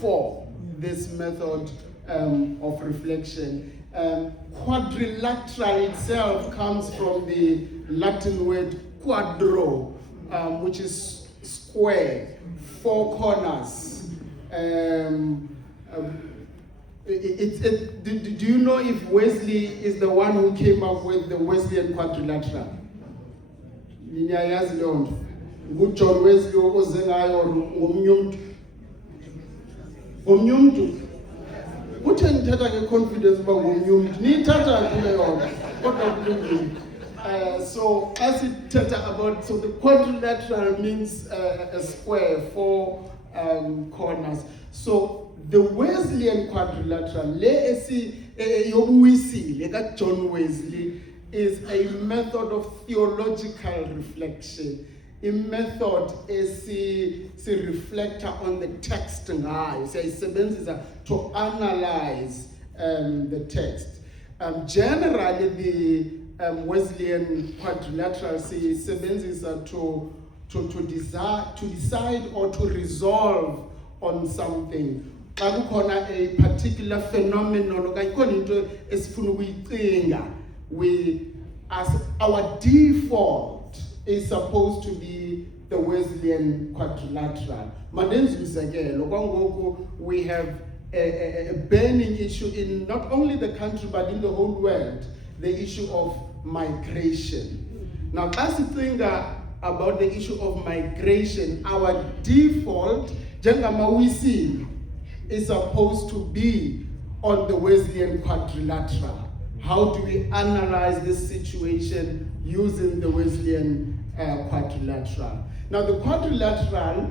for this method of reflection. Quadrilateral itself comes from the Latin word quadro, which is square, four corners. Do you know if Wesley is the one who came up with the Wesleyan quadrilateral? John Wesley ozengayo ngomnyumntu kutheni nithatha ngeconfidence uba ngomnyumntu niyithatha kule yona kodwa kulungile. So as it turns about, so the quadrilateral means a square, four corners. So the Wesleyan quadrilateral, John Wesley, is a method of theological reflection. A method is a reflector on the text to analyze the text. Generally, the Wesleyan quadrilateral is to decide or to resolve on something. A particular phenomenon, as our default is supposed to be the Wesleyan quadrilateral. We have a burning issue in not only the country but in the whole world, the issue of migration. Now, as you think about the issue of migration, our default, is supposed to be on the Wesleyan quadrilateral. How do we analyze this situation using the Wesleyan quadrilateral? Now, the quadrilateral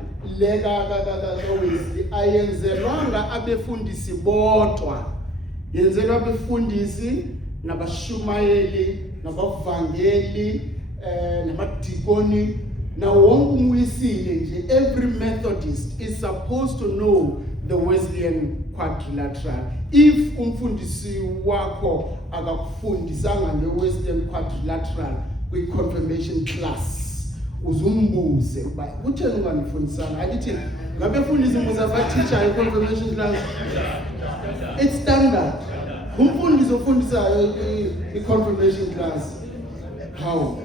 ayenzelwanga abefundisi bodwa, yenzelwa abefundisi nabashumayeli nabavangeli namadikoni. Now, every Methodist is supposed to know the Wesleyan quadrilateral. If umfundisi wako akakufundisanga nge-Wesleyan quadrilateral kwi-confirmation class, uzumbuze uba kutheni unganifundisanga. Akithi ngabefundisi muzabateacher i-confirmation class. It's standard. Umfundisi ofundisayo i-confirmation class. How?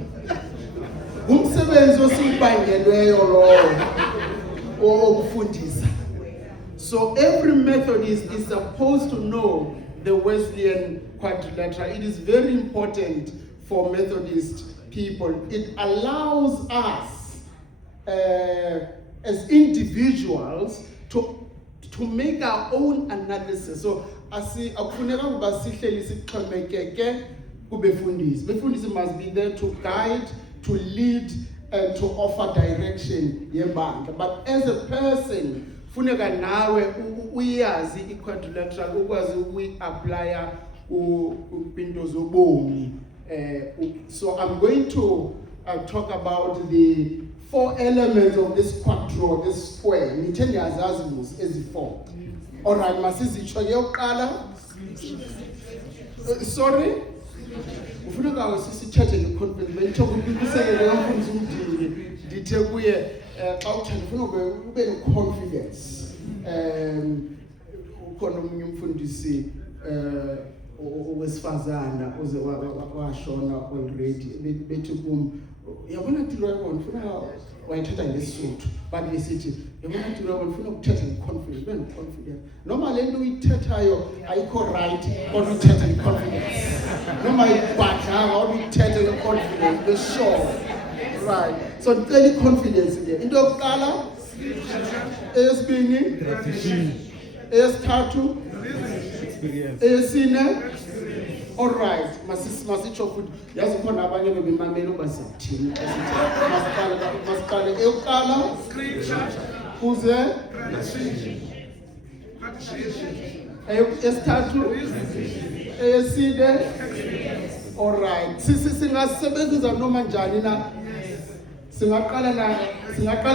Umsebenzi osibangelweyo lowo okufundisa. So every Methodist is supposed to know the Wesleyan quadrilateral. It is very important for Methodist people. It allows us as individuals to make our own analysis. So akufuneka ukuba sihleli sixhomekeke kubefundisi. Befundisi must be there to guide, to lead, and to offer direction yebandla. But as a person, funeka nawe uyazi i-quadrilateral ukwazi ukuyi-applya kwinto zobomi. So I'm going to talk about the four elements of this quadro, this square. Ngithe niyazazi ezi-4. All right, masizitsho yokuqala. Sorry? Ufuneka sisithethe ngeconference beyitho kubisekele yomfundisi umdingi ndithe kuye xa uthanda ufuna ube ne-confidence. Ukhona omunye umfundisi owesifazana oze washona already bethi kum yabona tilo yakho ufuna wayithatha ngesisuthu but besithi yabona tilo yakho ufuna ukuthetha nge-confidence ube ne-confidence noma le nto uyithethayo ayikho right kodwa uthethe nge-confidence noma ibhadlanga kodwa uyithethe nge-confidence be sure. Right. So ndicela i-confidence ke into yokuqala eyesibini eyesithathu eyesine. All right, masitsho futhi yazi khona abanye bebemamela uba sithini masiqale eyokuqala kuze eyesithathu eyesine. All right, singasebenzisa noma njani na. Singaqala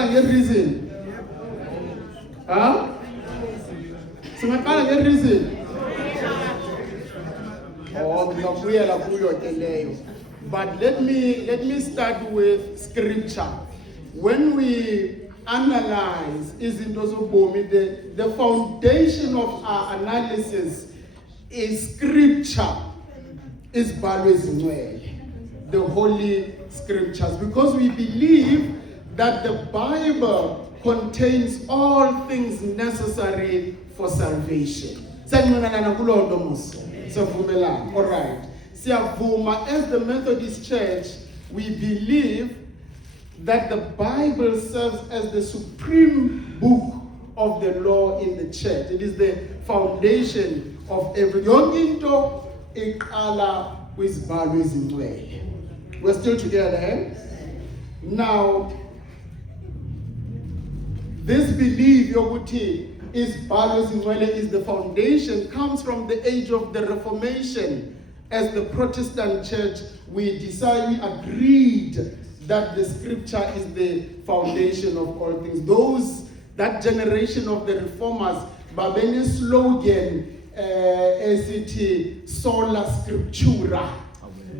nge-reason. Singaqala nge-reason. Ngingabuyela kuyo ke leyo. But let me start with scripture. When we analyze izinto zobomi, the foundation of our analysis is scripture, is izibhalo ezingcwele, the holy scriptures, because we believe that the Bible contains all things necessary for salvation. Sanqinelana kuloo nto mos. Siyavumelana. All right. Siyavuma, as the Methodist Church, we believe that the Bible serves as the supreme book of the law in the church. It is the foundation of every. Yonke into iqala kwizibhalo ezingcwele. We're still together, eh? Now, this belief yokuthi izibhalo ezingcwele is the foundation comes from the age of the Reformation. As the Protestant church, we agreed that the scripture is the foundation of all things. That generation of the reformers, babene slogan esithi sola scriptura,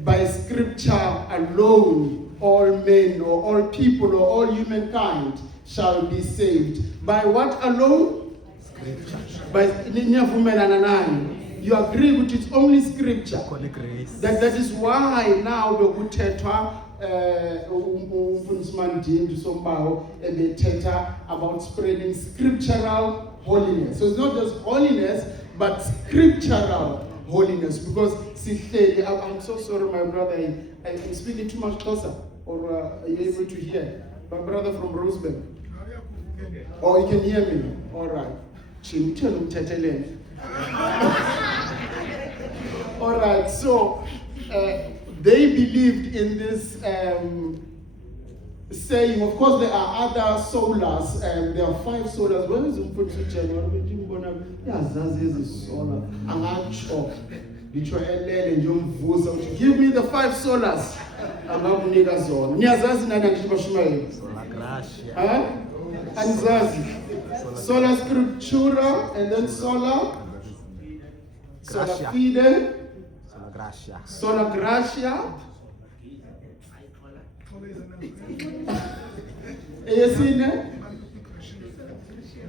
by scripture alone, all men or all people or all humankind shall be saved. By what alone? Scripture. By niyavumelana nani? You agree with it's only scripture. That is why now bekuthethwa umfundisi Ndindu Sombawo ebethetha about spreading scriptural holiness. So it's not just holiness, but scriptural holiness. Because I'm so sorry, my brother, I'm speaking too much closer. Or are you able to hear? My brother from Rosebank. Oh, you can hear me? All right. All right, so they believed in this saying. Of course, there are other solas, and there are 5 solas. Where is Umfundisi January? Give me the 5 solas. Sola gracia. Sola scriptura, and then sola fide, sola gracia,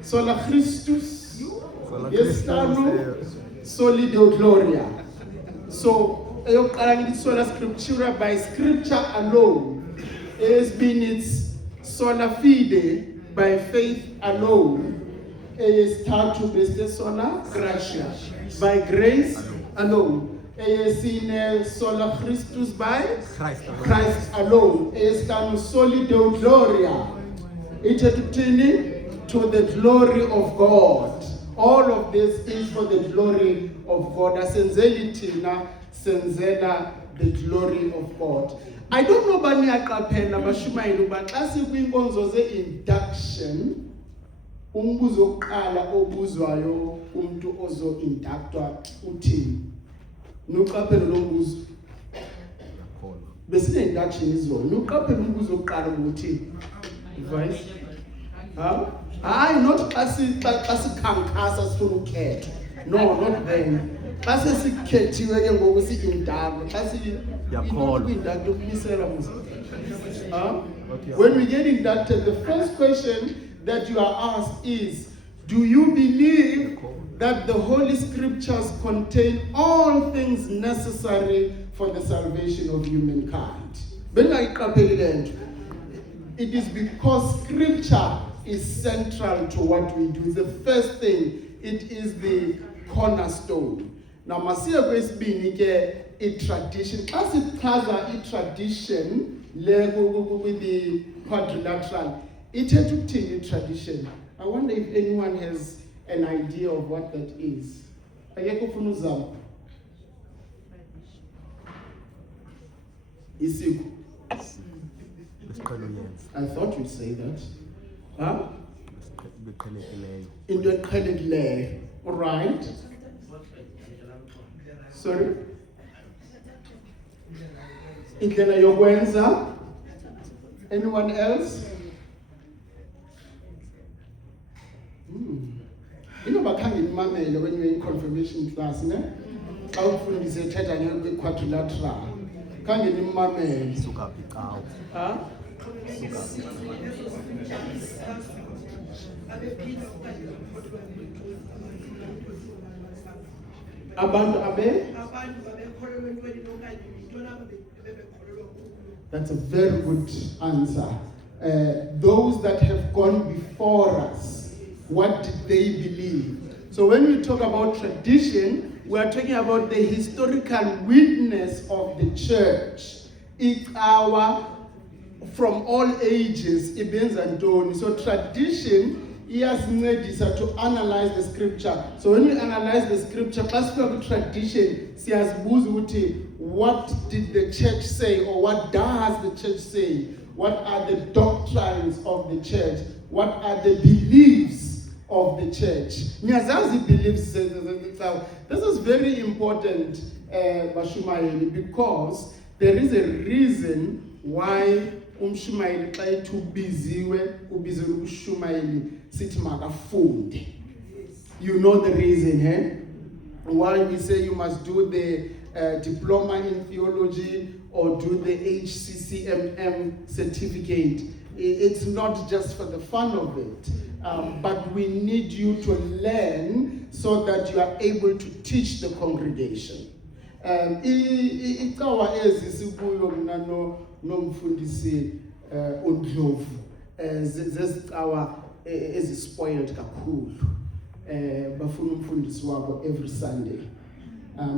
sola Christus, soli Deo gloria. So sola scriptura, by scripture alone, has been its sola fide, by faith alone. Is to beste sola gracia, by grace alone. Sola Christus, by Christ alone. Soli Deo gloria, to the glory of God. All of this is for the glory of God. Senzela the glory of God. I don't know bani aqaphela bashumayeli uba xa sikwinkonzo ze-induction, umbuzo oqala obuzwayo umuntu ozo-inductwa uthini? Nuqaphela lo mbuzo. Besine-induction izolo. Nuqaphela umbuzo oqala ukuthi advice. Hayi, not xa sikhankasa sifuna ukhethwa. No, not then. Xa sesikhethiwe ke ngoku si-induct, xa si-induct ukumisela musa. When we get inducted, the first question that you are asked is, do you believe that the Holy Scriptures contain all things necessary for the salvation of humankind? It is because Scripture is central to what we do. The first thing, it is the cornerstone. Now, masiya kwesibini ke i-tradition. As it has a tradition, with the quadrilateral, it had to take a tradition. I wonder if anyone has an idea of what that is. Isiku. I thought you'd say that. Huh? Into eqhelekileyo. All right. Sorry. Indlela yokwenza. Anyone else? Bakhange nimamele when you're in confirmation class, ne? Xa ufundise ethetha nge-quadrilateral. Khange nimamele. Abantu abe? That's a very good answer. Those that have gone before us, what did they believe? So when we talk about tradition, we are talking about the historical witness of the church. It's our, from all ages, ibenza ntoni. So tradition iyasincedisa to analyze the scripture. So when we analyze the scripture, classical tradition, siyazibuza ukuthi what did the church say, or what does the church say? What are the doctrines of the church? What are the beliefs of the church? Ngiyazazi beliefs. This is very important, Bashumayeli, because there is a reason why umshumayeli xa ethi ubiziwe ukushumayeli sithi makafunde. You know the reason, eh? Why we say you must do the diploma in theology or do the HCCMM certificate. It's not just for the fun of it, but we need you to learn so that you are able to teach the congregation. Ikawa ezisikuyo mna nomfundisi uNdlovu zezikawa ezispoiled kakhulu. Bafuna umfundisi wabo every Sunday.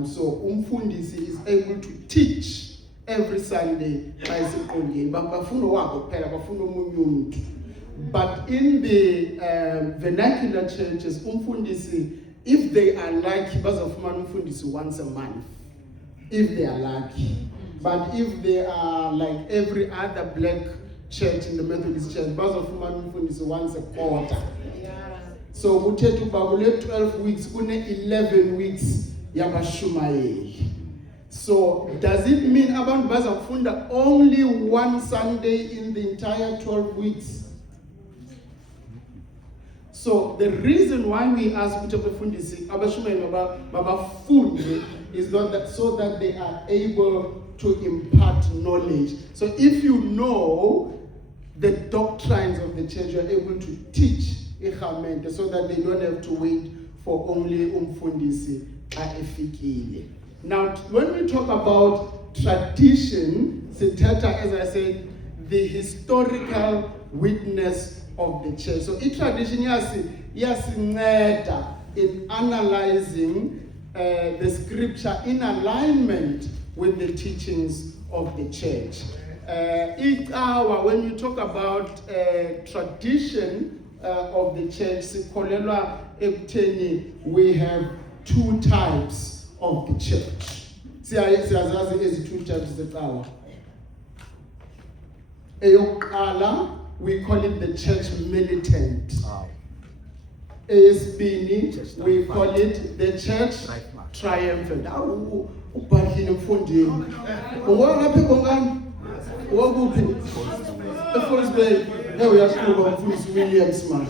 So umfundisi is able to teach every Sunday by esiqongeni. Bafuna wabo phela bafuna omunye umuntu. But in the vernacular churches, umfundisi, if they are lucky, bazofumana umfundisi once a month. If they are lucky. But if they are like every other black church in the Methodist church, bazofumana umfundisi once a quarter. So kuthetha ukuba kule 12 weeks kune 11 weeks yabashumayeli. So does it mean abantu bazafunda only one Sunday in the entire 12 weeks? So the reason why we ask ukuthi abafundisi abashumayeli babafunde is not that so that they are able to impart knowledge. So if you know the doctrines of the church, you are able to teach so that they don't have to wait for only umfundisi efikile. Now, when we talk about tradition, sithatha, as I said, the historical witness of the church. So, tradition yasinceda in analyzing the scripture in alignment with the teachings of the church. When you talk about tradition of the church, we have two types of the church. Siyazazi two types zecawa. Eyokuqala, we call it the church militant. Eyesibini, we call it the church triumphant. Ubhadlile mfundini. Ungaphi bongani? Wakuphi? eForest Bay. Uyahluka umfundisi Williams man.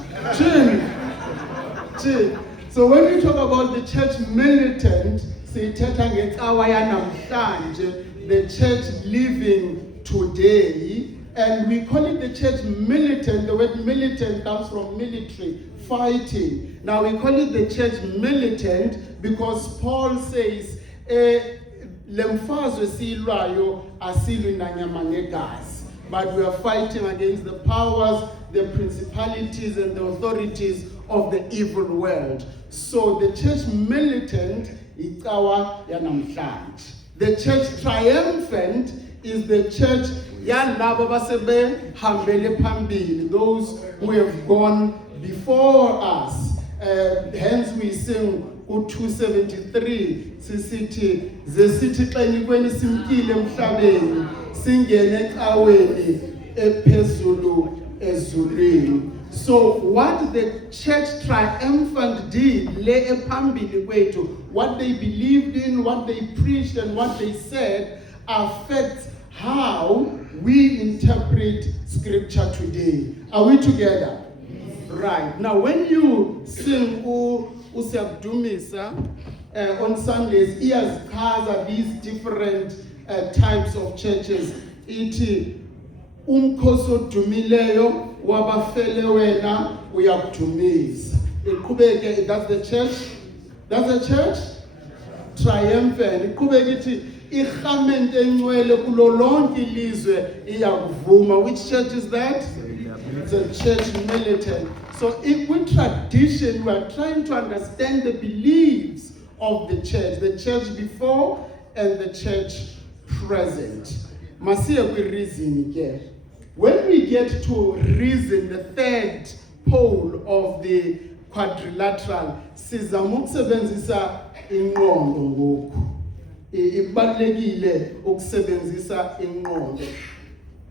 So when we talk about the church militant, sithetha ngecawa yanamhlanje, the church living today, and we call it the church militant. The word militant comes from military, fighting. Now we call it the church militant because Paul says, lemfazwe silwayo asilwi nanyama negazi, but we are fighting against the powers, the principalities and the authorities of the evil world. So the church militant is our yanamhlanje. The church triumphant is the church yalabo basebe hambele phambili, those who have gone before us. Hence we sing 273 sisithi zesithi xa inikweni simkile emhlabeni singene ecaweni ephezulu ezulwini. So what the church triumphant did, le ephambili kwethu, what they believed in, what they preached and what they said affects how we interpret scripture today. Are we together? Right. Now when you sing Usiyadumisa on Sundays, iyazichaza these different types of churches. Iti umkhosi odumileyo wabafele wena uyakudumisa. Iqhubeke, that's the church. That's the church. Triumphant. Iqhubeke ithi irhamente engcwele kulo lonke ilizwe iyakuvuma. Which church is that? It's a church militant. So with tradition, we are trying to understand the beliefs of the church before and the church present. Masiya kwi reason ke. When we get to reason, the third pole of the quadrilateral, sizama ukusebenzisa ingqondo ngoku. Ibalekile ukusebenzisa ingqondo.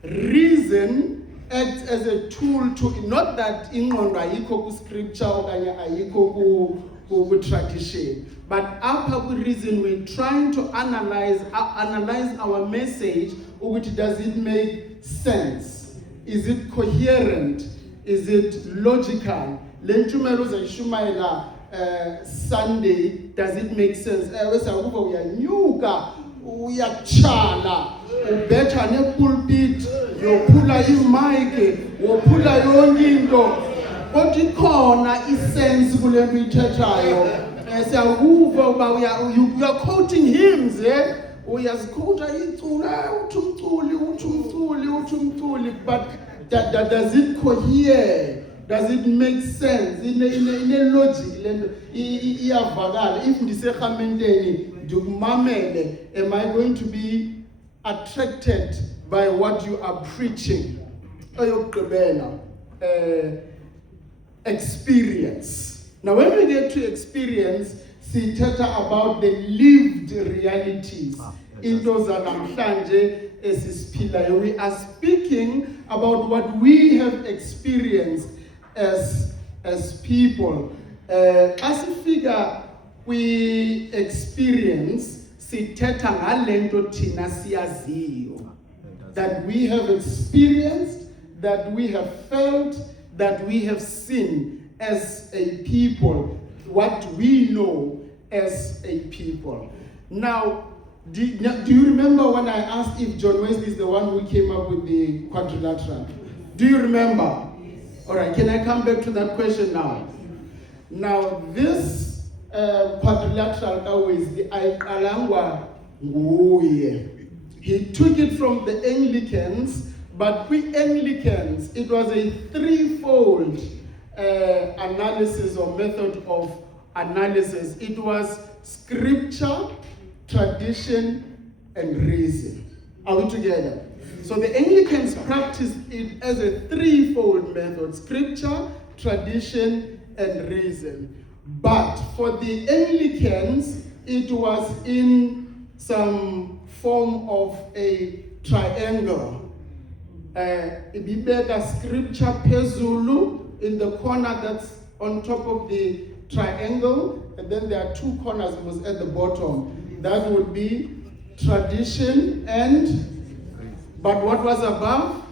Reason acts as a tool to, not that ingqondo ayikho ku scripture okanye ayikho ku tradition, but apha ku reason we're trying to analyze our message. Does it make sense? Is it coherent? Is it logical? Lentumelo zayishumayela Sunday, does it make sense? Wesa ukuba uyanyuka, uyatshala, ubetha nepulpit, yophula imic, wophula yonke into. Kodwa ikhona isense kule nto ithethayo. Siyakuva uba you are quoting hymns, uyazikhutha icula, uthi umculi, but does it cohere? Does it make sense? In a logic, iyavakala. If ndiserhamenteni ndikumamele, am I going to be attracted by what you are preaching? Ayokugqibela, experience. Now when we get to experience, sithetha about the lived realities. Into zanamhlanje esisiphilayo. We are speaking about what we have experienced as people. As we figure we experience, sithetha ngalento thina siyaziyo. That we have experienced, that we have felt, that we have seen as a people, what we know as a people. Now, do you remember when I asked if John Wesley is the one who came up with the quadrilateral? Do you remember? All right, can I come back to that question now? Now, this quadrilateral always, he took it from the Anglicans, but we Anglicans, it was a threefold analysis or method of analysis. It was scripture, tradition, and reason. Are we together? So the Anglicans practiced it as a threefold method: scripture, tradition, and reason. But for the Anglicans, it was in some form of a triangle. Ibibeka scripture phezulu in the corner that's on top of the triangle, and then there are two corners at the bottom. That would be tradition but what was above?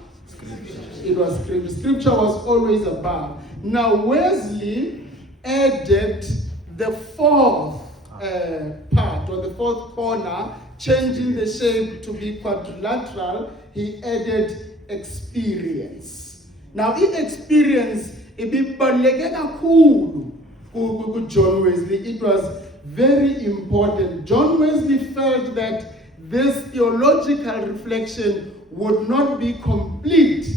It was scripture. Scripture was always above. Now Wesley added the fourth part, or the fourth corner, changing the shape to be quadrilateral. He added experience. Now in experience, ibibaluleke kakhulu ku John Wesley. It was very important. John Wesley felt that this theological reflection would not be complete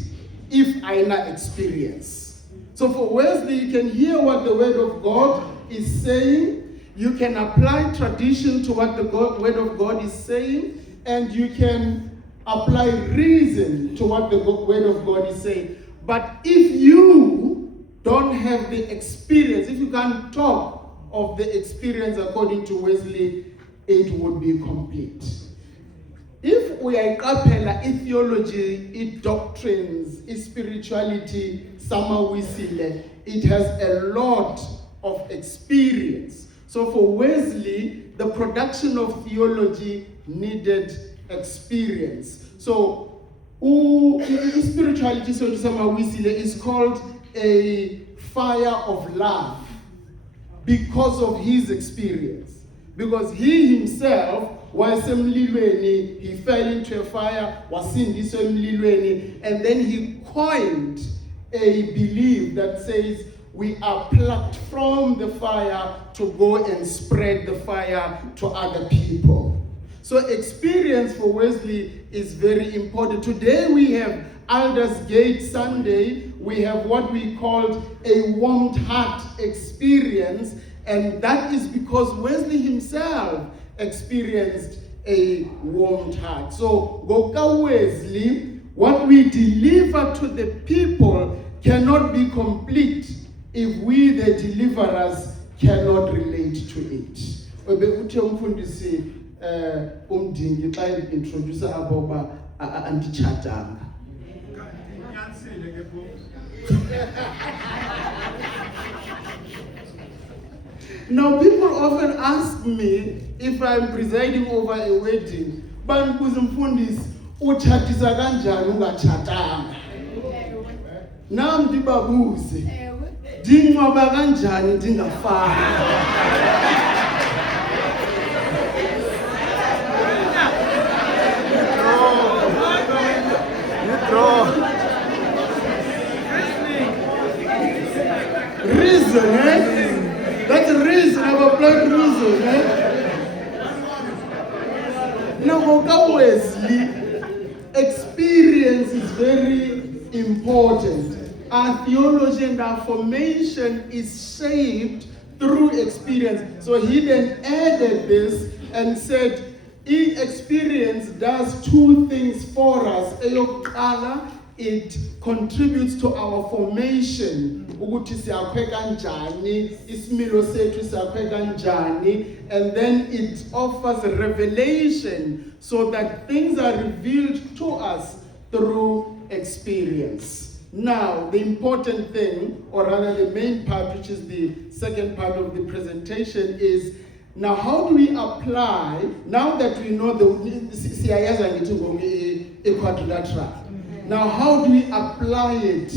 if I not experience. So for Wesley, you can hear what the Word of God is saying, you can apply tradition to what the Word of God is saying, and you can apply reason to what the Word of God is saying. But if you don't have the experience, if you can't talk of the experience according to Wesley, it would be complete. If we are in theology, doctrines, spirituality, it has a lot of experience. So for Wesley, the production of theology needed experience. So spirituality is called a fire of love because of his experience. Because he himself wasemlilweni, he fell into a fire, wasindiswa emlilweni, and then he coined a belief that says we are plucked from the fire to go and spread the fire to other people. So experience for Wesley is very important. Today we have Alders Gate Sunday. We have what we called a warmed heart experience, and that is because Wesley himself experienced a warmed heart. So Goka Wesley, what we deliver to the people cannot be complete if we, the deliverers, cannot relate to it. Ubekuthe umfundisi umdingi xa introduce aboba andichatanga. Now people often ask me if I'm presiding over a wedding, bandibuza umfundisi utshatisa kanjani ungatshatanga? Nam ndibabuze ndingcwaba kanjani ndingafanga? Reason, eh? That's a reason. I've applied reason, eh? Now, Wesley, experience is very important. Our theology and our formation is shaped through experience. So he then added this and said, experience does two things for us. It contributes to our formation. And then it offers a revelation so that things are revealed to us through experience. Now, the important thing, or rather the main part, which is the second part of the presentation, is now how do we apply, now that we know the quadrilateral, now how do we apply it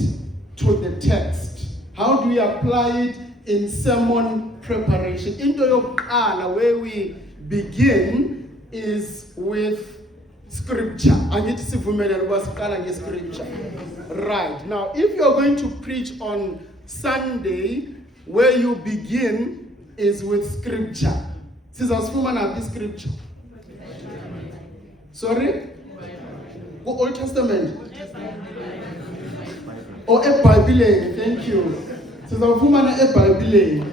to the text? How do we apply it in sermon preparation? Into yokuqala, where we begin is with scripture. I need to see scripture. Right. Now, if you're going to preach on Sunday, where you begin is with scripture. Sizasifumana scripture. Sorry? Old Testament. Or a Bible. Thank you. Sizafumana a Bible.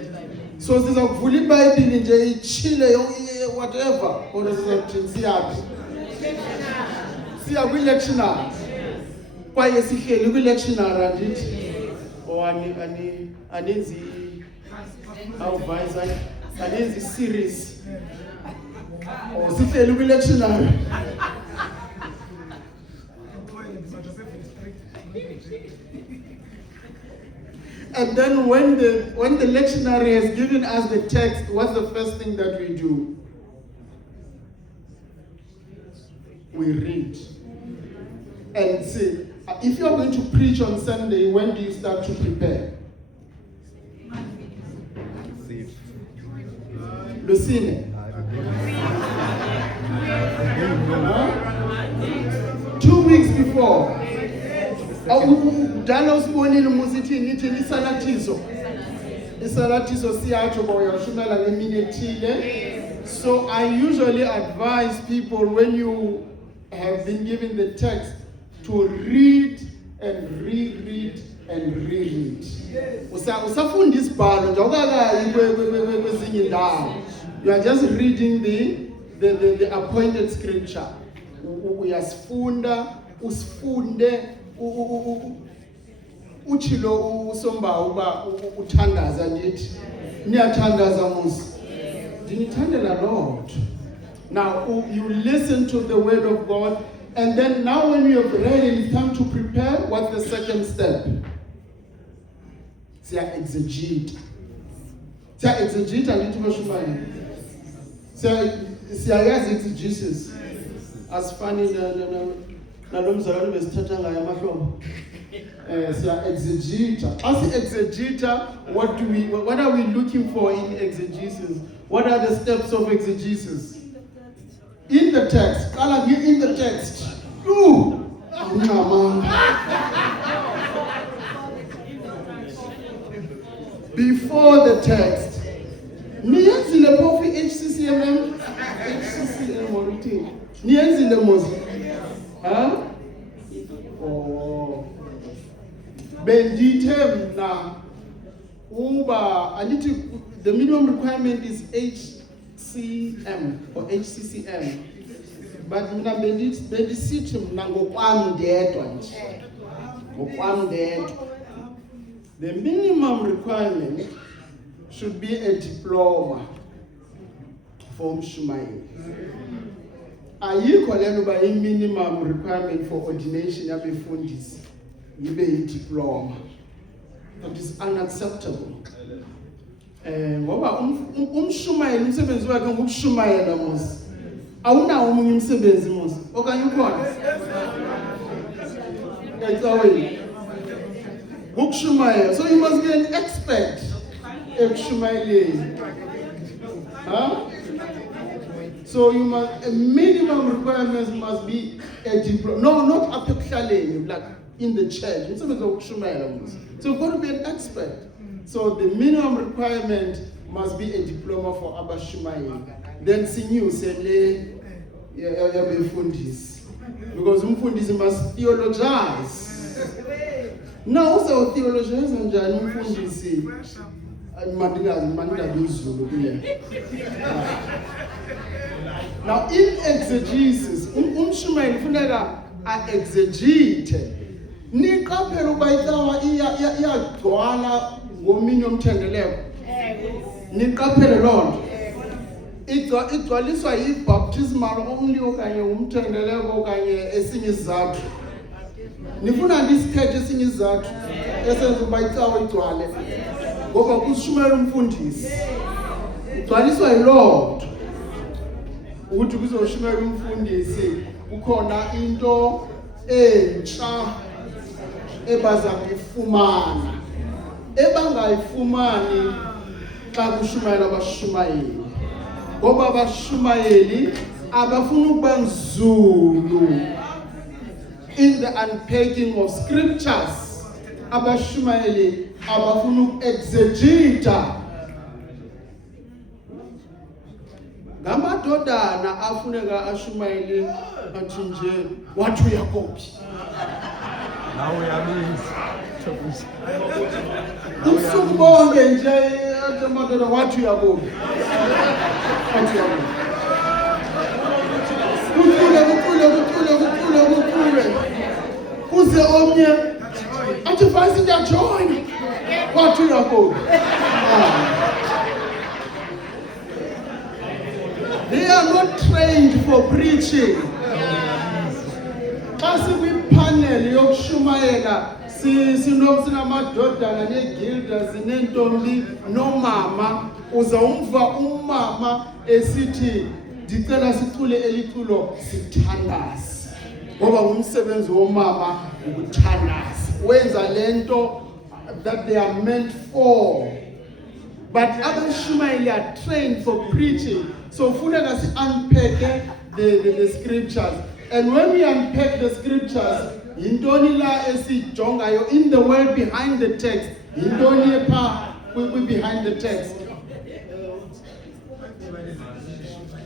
So sizavula iBhayibheli nje ichile whatever. Or siyathi. Siya kwi-lectionary. Kwaye sihleli kwi-lectionary andithi. Or aninzi awuvayisa aninzi series. Or sihleli kwi-lectionary. And then when the lectionary has given us the text, what's the first thing that we do? We read. And see, if you're going to preach on Sunday, when do you start to prepare? Lucine. 2 weeks before. Dala usibonile musithi nithi isalatiso. Isalatiso siyatsho boyashumela ngemini ethile. So I usually advise people when you have been given the text to read and reread and reread. Usafunda isibhalo nje awukakayi kwezinye indawo. You are just reading the appointed scripture. Uyasifunda, usifunde uchilo usomba uba uthandaza ndithi niyathandaza musi ndinithandela Lord. Now you listen to the word of God, and then now when you have read it, it's time to prepare. What's the second step? Siya exegete. Siya exegete andithi bashumane. Siyayazi exegesis. As funny nalomzalwane besithatha ngayo amahlobo. Siya exegete. As exegete, what are we looking for in exegesis? What are the steps of exegesis? In the text. Kala in the text. Before the text. Niyenzile phofu HCCMM? HCCM or anything? Niyenzile mozi? Huh? Oh. Bendithe mna uba andithi the minimum requirement is HCM or HCCM. But mina bendisithi mna ngokwami ndedwa nje. Ngokwami ndedwa. The minimum requirement should be a diploma for umshumayeli. Ayikho lento ba minimum requirement for ordination yabefundisi ibe diploma. That is unacceptable. Ngoba umshumayeli umsebenzi wakhe ngokushumayela muzi. Awunawo omunye umsebenzi muzi. Okanye ukhona? Ecaweni. Ngokushumayela. So you must be an expert ekushumayeleni. Huh? So you must, a minimum requirements must be a diploma. No, not apha ekuhlaleni, like in the church. Umsebenzi wokushumayela muzi. So you've got to be an expert. So the minimum requirement must be a diploma for abashumayeli. Then sinyuse le yabefundisi. Because umfundisi must theologize. Now also theologize njani umfundisi? Now in exegesis, umshumayeli funeka a-exegete. Niqaphela ukuba icawa iyagcwala ngominye umthendeleko. Niqaphele loo nto. Igcwaliswa yi-baptismal only okanye umthendeleko okanye esinye isizathu. Nifuna ndisikhethe esinye isizathu esenza ukuba icawa igcwale. Ngoba kushumayela umfundisi. Igcwaliswa yiloo nto. Ukuthi kuzoshumayela umfundisi kukhona into entsha ebaza kuyifumana. Ebangayifumani xa kushumayela abashumayeli. Ngoba abashumayeli abafuna ukuba nzulu in the unpacking of scriptures. Abashumayeli abafuna uku-exegeta. Ngamadodana afuneka ashumayeli athi nje wathi uyakophi. Nawe uyabiza. Usuku bonke nje athi amadoda wathi uyakophi. Wathi uyakophi. Kukhule. Kuze omnye athi fasi ndiyajoyina. Wathi uyakophi. They are not trained for preaching. Xa sikwipanel yokushumayela sinamadodana neegilda zineentombi nomama, uzawumva umama esithi ndicela sicule eliculo sithandaze. Ngoba ngumsebenzi womama ukuthandaza. Wenza lento that they are meant for. But abashumayeli are trained for preaching. So funeka si unpack the scriptures. And when we unpack the scriptures, yintoni la esijongayo in the world behind the text. Yintoni epha behind the text.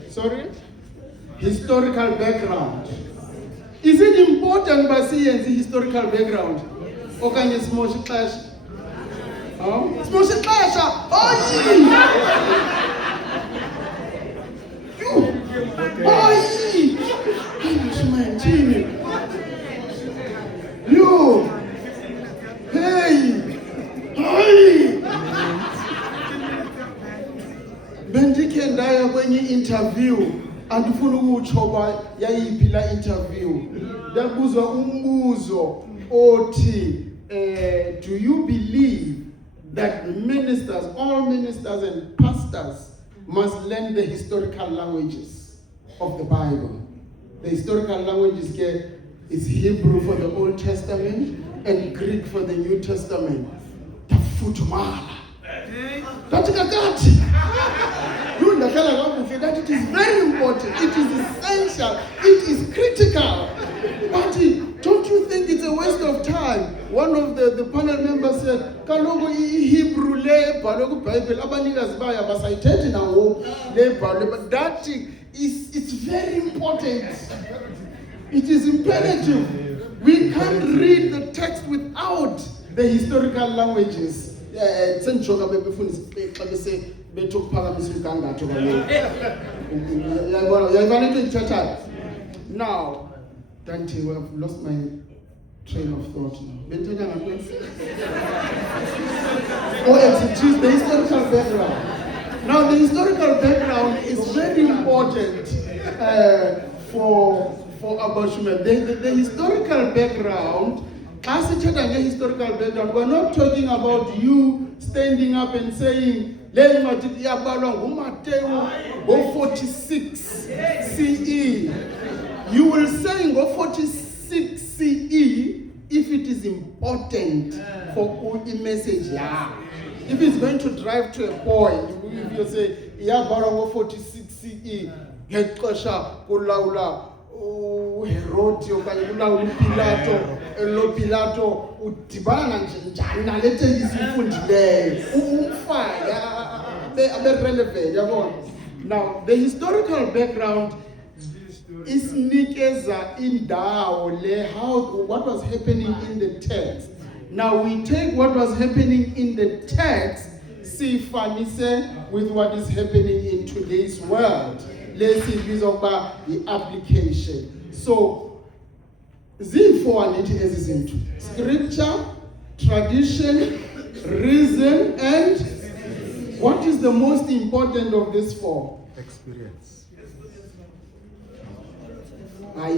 Sorry? Historical background. Is it important by science historical background? Okanye simosha ixesha? Simosha ixesha. Bendikhe ndaya kwenye interview andifuna ukutsho ba yayiphi la interview. Ndabuzwa umbuzo othi do you believe that ministers, all ministers and pastors must learn the historical languages of the Bible? The historical languages is Hebrew for the Old Testament and Greek for the New Testament. Tafutmala. Katika kati. Yule ndakhala kakuhle that it is very important, it is essential, it is critical. But don't you think it's a waste of time? One of the panel members said, kaloku iHebrew le ebhalwe kuBhayibheli abanikazi bayo abasayithethi nangoku le ebhalwe, but that it's very important. It is imperative. We can't read the text without the historical languages. Senjoka bebefundisa xa bese bethu ukuphakamisa umgangatho kaloku. Yayibona into endithathayo. Now, Dante, I've lost my train of thought now. Bentenya ngantoni? It is the historical background. Now, the historical background is very important for Abashume. The historical background, as a historical background, we're not talking about you standing up and saying, go 46 CE. You will say go 46 CE if it is important for a message. Yeah. If it's going to drive to a point, if you say, go 46 CE, get kulaula. Herodi okanye kulawula Pilato udibana njani nale thekisi ufundileyo umfaya abe relevant yabona. Now the historical background is nikeza indawo le what was happening in the text. Now we take what was happening in the text, sifanise with what is happening in today's world. Let's see the application. So, Z4 and it is into scripture, tradition, reason, and what is the most important of these four? Experience. Let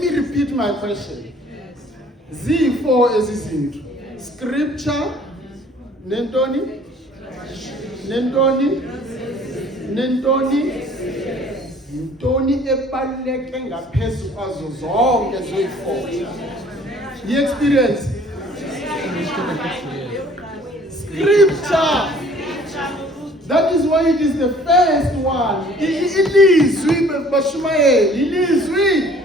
me repeat my question. Z4 is into scripture, Nentoni, ebaluleke ngaphezu kwazo zonke zoyi-4. The experience. Scripture. That is why it is the first one. Ilizwi Bashumayeli, ilizwi.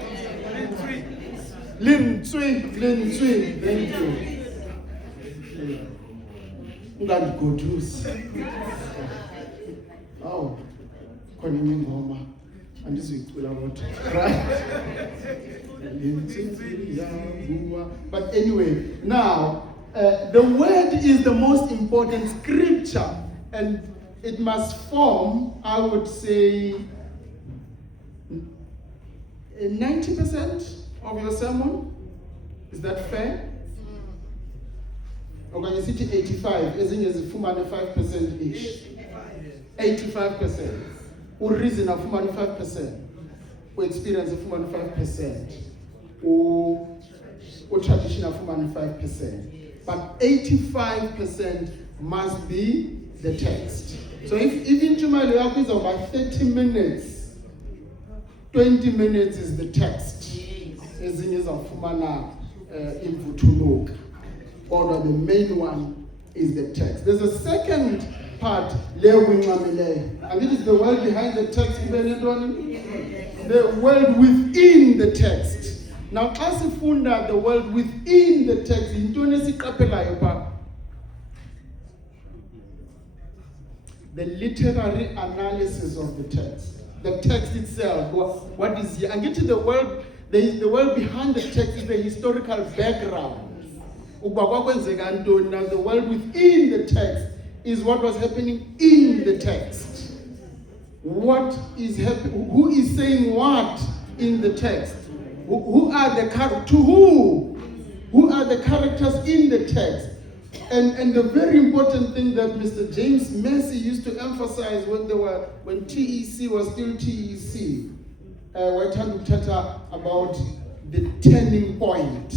Lintswi. Thank you. Ungandigodusi. Oh, khona ingoma andizuyicula kodwa. Right? But anyway, now the word is the most important scripture, and it must form, I would say, 90% of your sermon. Is that fair? Or can you see 85? As in, as 5% ish. 85%. Or reason of 5%. Or experience of 5%. Or tradition of 5%. But 85% must be the text. So if even Jumali is about 30 minutes, 20 minutes is the text. As in, as of Imvutuluk. Or the main one is the text. There's a second part, and it is the word behind the text, the word within the text. Now, as if the word within the text, the literary analysis of the text itself, what is here, and get to the word behind the text is the historical background. Now, the word within the text is what was happening in the text. What is happening? Who is saying what in the text? Who are the Who are the characters in the text? And the very important thing that Mr. James Massey used to emphasize when TEC was still TEC, we're talking about the turning point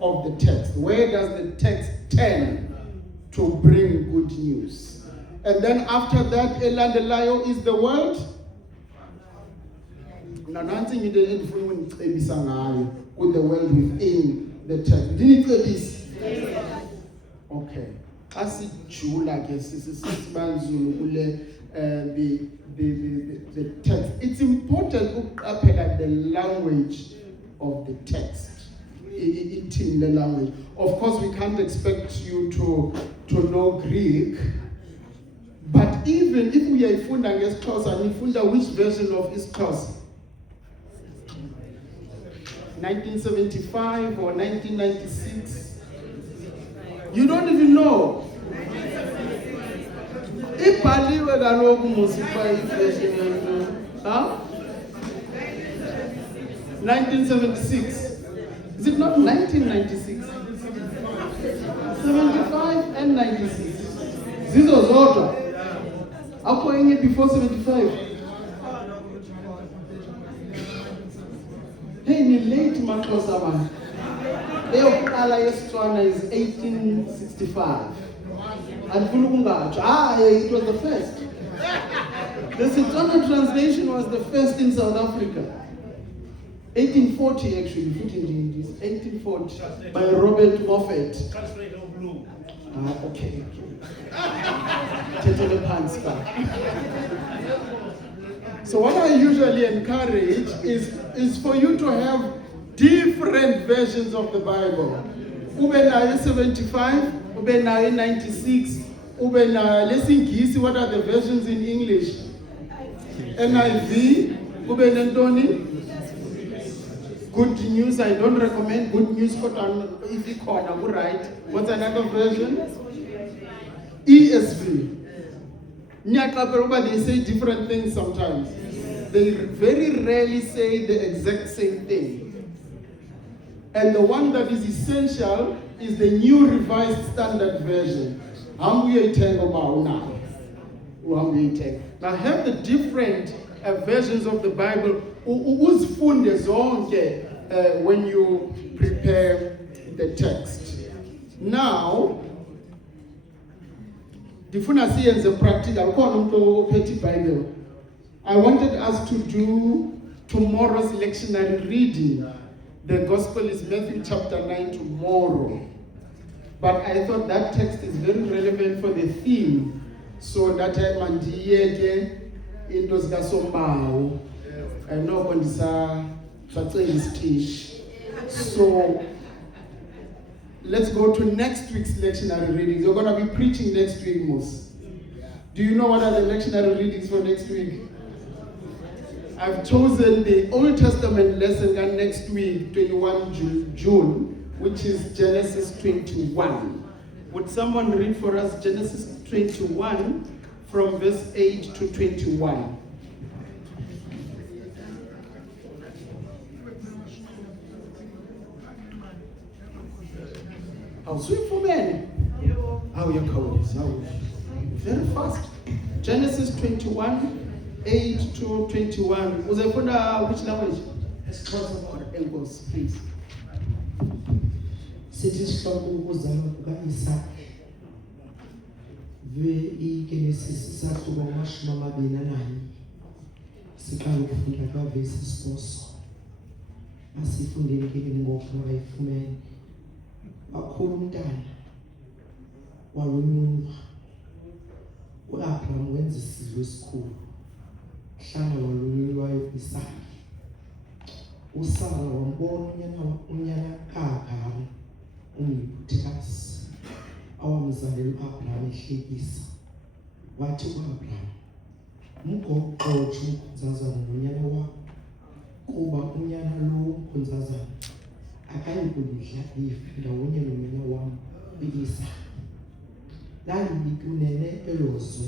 of the text. Where does the text turn to bring good news? And then after that, Elandelayo is the word. Now, nothing in the end with the word within the text. Didn't it say this? Okay. asijula ke sisibanzulu kule the text. It's important ukuqaphela the language of the text. In the language. Of course, we can't expect you to know Greek. But even if we are ifunda ngeXhosa, nifunda which version of isiXhosa? 1975 or 1996? You don't even know. Ibhaliwe kaloku musiba version, huh? 1976. Is it not 1996? 75 and 96. Zizo zodwa. Akho enye before 75. Hey, ni late maXhosa man. Eyokuqala yesiTswana is 1865. Andifuna ukungatsho. It was the first. The Setswana translation was the first in South Africa. 1840 actually, 1840 by Robert Moffat. Okay. So what I usually encourage is for you to have different versions of the Bible. Ube nayo 75, ube nayo 96, ube nayo lesingisi. What are the versions in English? NIV, ube nentoni? Good News. I don't recommend Good News, but if you call them right. What's another version? ESV. They say different things sometimes. They very rarely say the exact same thing. And the one that is essential is the New Revised Standard Version. Now have the different versions of the Bible when you prepare the text. Now, I wanted us to do tomorrow's lectionary reading. The gospel is Matthew chapter 9 tomorrow. But I thought that text is very relevant for the theme. So that I know when so let's go to next week's lectionary readings. You're going to be preaching next week, Mos. Do you know what are the lectionary readings for next week? I've chosen the Old Testament lesson next week, 21 June, which is Genesis 21. Would someone read for us Genesis 21 from verse 8 to 21? How sweet for men. How you call this? How very fast. Genesis 21, 8 to 21. Was I which language? English, please. Sithi sihloko ukuzalwa kuka-Isaka iGenesis sahluka 24 siqala ukufunda kwavesi 4 asifundeni ke ngoku ayifumene wakhula umntana walonyulwa uAbraham wenza isizwe esikhulu hlanga walonyulwayo Isaka uSara wambona unyana kaAbraham umyiphutikazi awamzalela uAbraham ehlekisa wathi uAbraham umgoqotsho umkhonzazana nonyana wakho kuba unyana lo umkhonzazana akayikulidla ifi ndawonye nomyeni wami uIsaka lalilikunene elozwe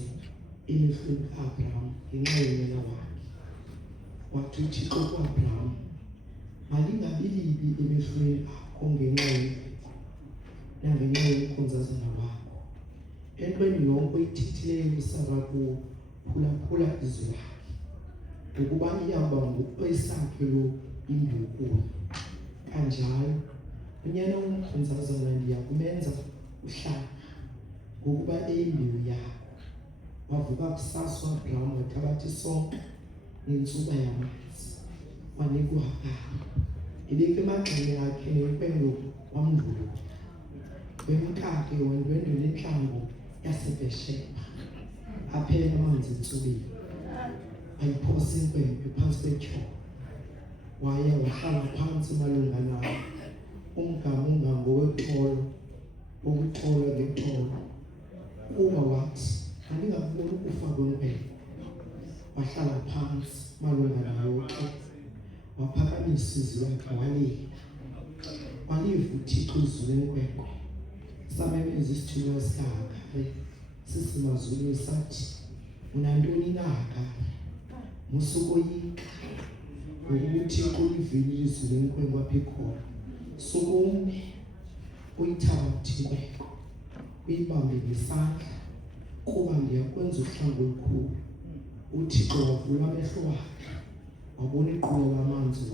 emehlweni kaAbraham ngenxa yomyeni wakhe wathi uThixo kuAbraham malingabi libi emehlweni akho ngenxa nangenxa yomkhonzazana wakho entweni yonke oyithithileyo uSara kuwo phulaphula izwi lakhe ukuba iyaba ngokwesakhe lo imbukulo kanjalo unyana womkhonzazana ndiyakumenza uhlanga ngokuba eyimbewu yakho wavuka kusasa uAbraham wathabatha isonka nentsuba yamanzi wanika uHagari ibeke emagxeni akhe nempembo wamndulula wemkakhe wendwendwela inhlango yaseBhesheba aphela amanzi entsubeni ayiphosa inkwenkwe phansi kwetyholo waya wahlala phansi malunga nayo umngango wexholo wokuxola ngexholo kuba wathi andingaboni ukufa kwenkwenkwe wahlala phansi malunga nayo ke waphakamisa izwi lakhe waliva uThixo izwi lenkwenkwe samemeza isithunywa sikahagari sisimazulu sathi unantoni na Hagari musukoyika ngokuba uThixo ulivile izwi lenkwenkwe apha ekhona sukume uyithathe inkwenkwe uyibambe ngesandla kuba ndiyakwenza uhlango olukhulu. uThixo wavula amehlo wakhe wabona iqula lamanzi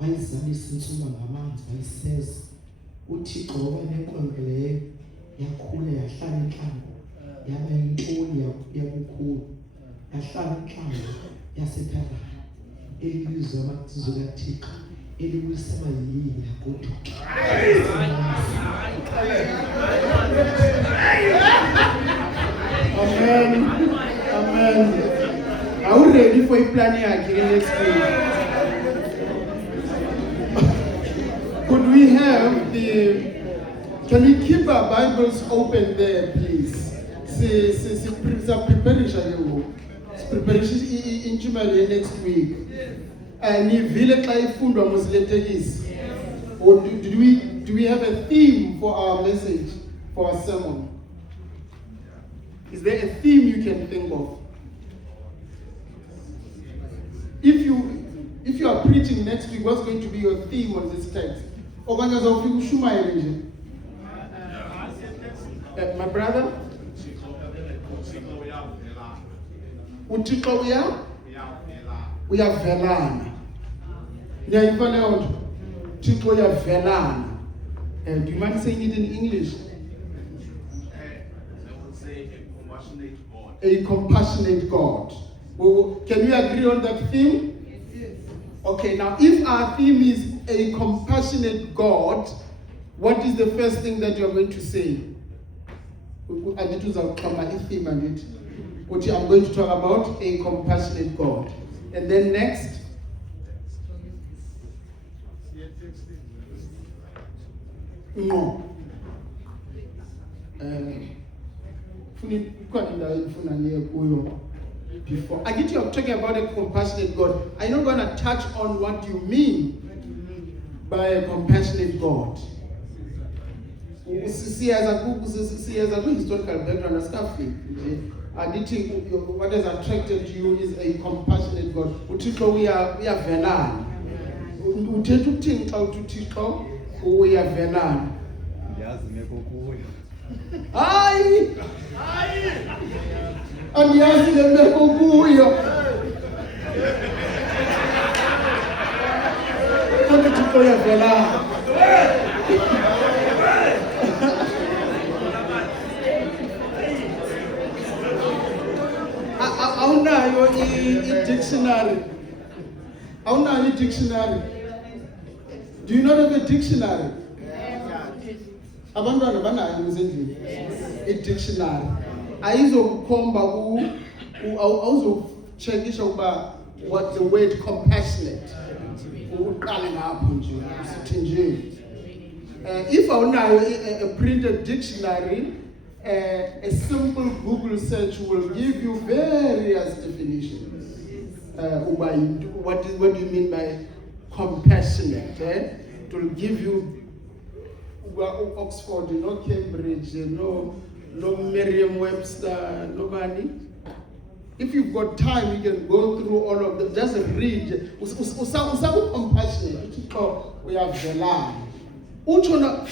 wayizalisa intsuma ngamanzi wayiseza. uThixo waba nenkwenkwe leyo yakhula yahlala inhlango yaba yintoni yabukhulu yahlala inhlango yasePharani elizwe amazwi kaThixo elibuyisela yini yagoduka. Amen. Amen. Are you ready for a plan again next week? Could we have can we keep our Bibles open there, please? Preparation in next week. Nivile xa ifundwa musiletekisi. Or do we have a theme for our message, for our sermon? Is there a theme you can think of? If you are preaching next week, what's going to be your theme on this text? My brother? uThixo uyavelana. Ngiyayiva leyo nto. uThixo uyavelana. Do you mind saying it in English? A compassionate God. Well, can we agree on that theme? Yes. Okay, now if our theme is a compassionate God, what is the first thing that you are going to say? I'm going to talk about a compassionate God. And then next? No. Before I get you talking about a compassionate God, I'm not going to touch on what you mean by a compassionate God. See as a good historical background and stuff. I think what has attracted you is a compassionate God. uThixo uyavelana. Uthetha ukuthini xa uThixo uyavelana? Ndiyazi imeko kuyo. Hayi! Andiyazi le meko kuyo. Kodwa uThixo uyavelana. Awunayo i-dictionary. Awunayo i-dictionary. Do you not have a dictionary? Abantwana banayo ezindlini. I-dictionary. Ayizokukhomba awuzocheckisha ukuba what the word compassionate. Uqale ngapho nje usithi nje. If awunayo a printed dictionary, a simple Google search will give you various definitions. What do you mean by compassionate? It will give you Oxford, Cambridge, no Merriam-Webster, nobody. If you've got time, you can go through all of them. Just read. Usabu compassionate. We have velana. Uchona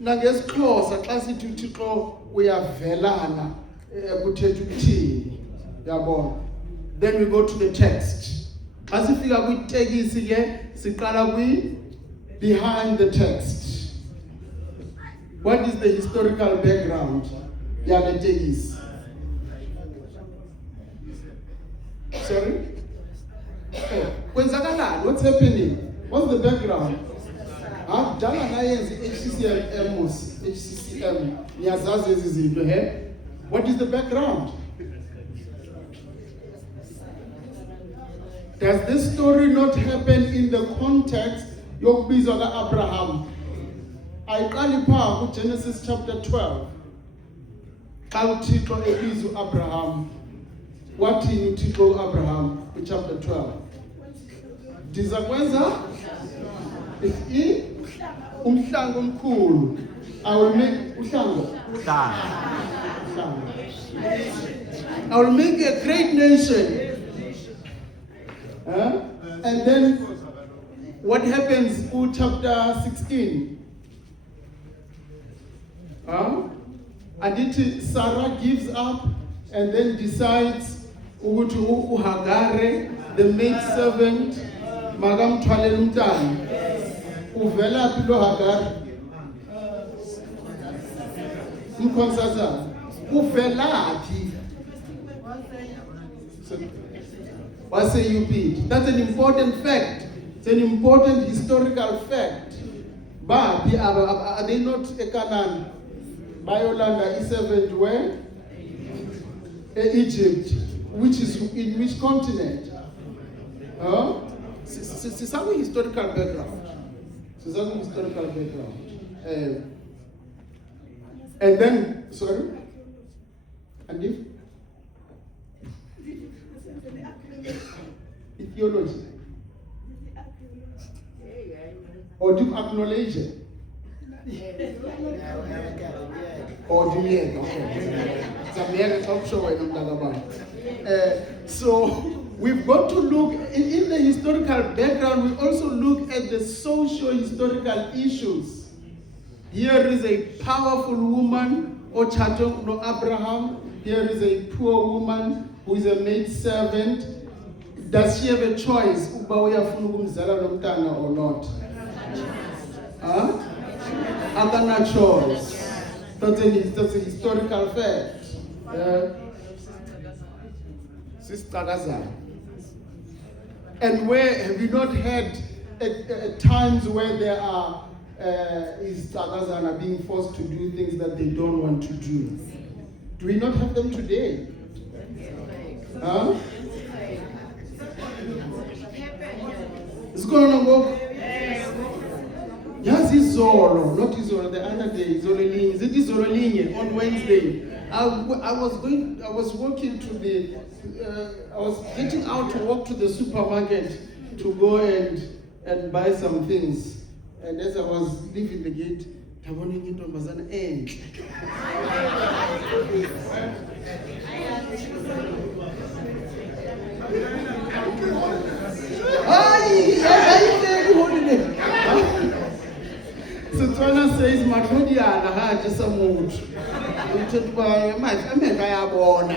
nangesixhosa xa sithi uThixo uyavelana kuthetha ukuthini. Yabona. Then we go to the text. Xa sifika kwitekisi ke siqala behind the text. What is the historical background yale tekisi? Sorry? Kwenzakalani? What's happening? What's the background? Huh? kudala nayenza HCCM niyazazi ezi zinto he. What is the background? Does this story not happen in the context yokubizwa ka-Abraham? Ayiqali phaa kuGenesis chapter 12. Xa uThixo ebiza uAbraham, wathini uThixo uAbraham chapter 12? Ndiza kwenza umhlanga omkhulu. I will make umhlanga. I will make a great nation. And then what happens in chapter 16? Adithi Sarah gives up and then decides ukuthi uHagare, the maid servant, makamthwalele umntana. Uvela phi lo Hagare? Umkhonsaza. Uvela phi? What say you, Pete? That's an important fact. It's an important historical fact. But are they not a Canaan? Bayolanda is servant where? Egypt. Which is in which continent? It's our historical background. It's our historical background. And then, sorry? And if? Theology. Or do you acknowledge it? Or do you so we've got to look in the historical background. We also look at the socio-historical issues. Here is a powerful woman, Ochato no Abraham. Here is a poor woman who is a maid servant. Does she have a choice or not? Other choice. That's a historical fact. And where have you not had times where there are is Tagazana being forced to do things that they don't want to do? Do we not have them today? It's going on go. Yes, Izolo, not Izolo, the other day, Izolo. Is it Izolo on Wednesday? I was walking to the, I was getting out to walk to the supermarket to go and buy some things. And as I was leaving the gate, I wanted to know an end. Setswana says matlhodiana ha je sa motho. Uthe ba manje ameka ya bona.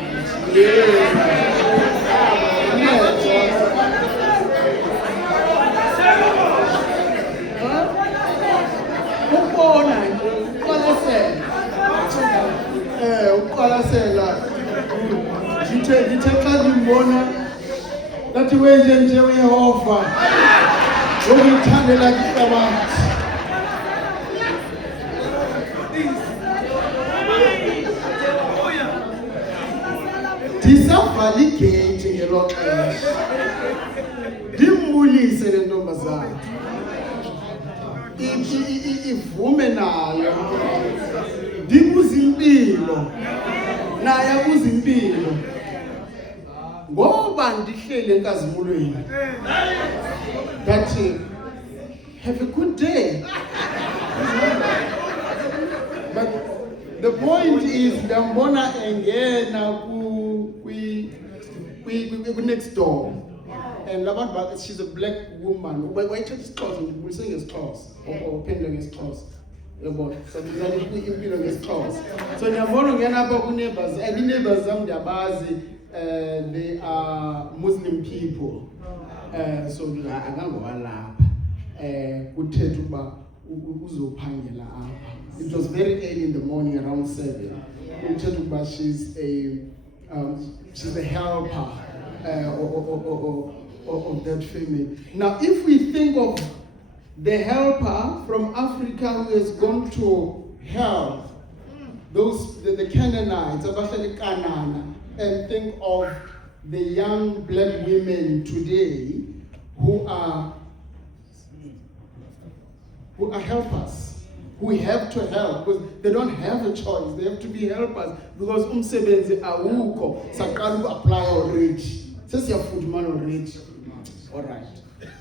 Ubona nje uqwalasela. Ngithe xa ngimbona lathi wenje nje uYehova. Ngokuthandela kisabantu. Ndisavala igate ngelo xesha. Ndimbulise le ntombazana. Ivume nayo. Ndibuza impilo. Naye abuza impilo. Ngoba ndihlele enkazimulweni. That have a good day. But the point is ndambona engena ku next door. And she's a black woman. Why tell isixhosa ngibulise ngesixhosa or phendula ngesixhosa. Yebo. So ngizali impilo ngesixhosa. So ngiyabona ngena apha ku neighbors, and neighbors zam ndiyabazi, they are Muslim people. So angangowalapha. Kuthetha ukuba uzophangela apha. It was very early in the morning, around 7. Kuthetha ukuba she's a helper of that family. Now, if we think of the helper from Africa who has gone to help the Canaanites, abahlala eKanana, and think of the young black women today who are helpers, who have to help because they don't have a choice. They have to be helpers because umsebenzi awukho. Saqala uku-apply already. Sesiyafudumala already. All right.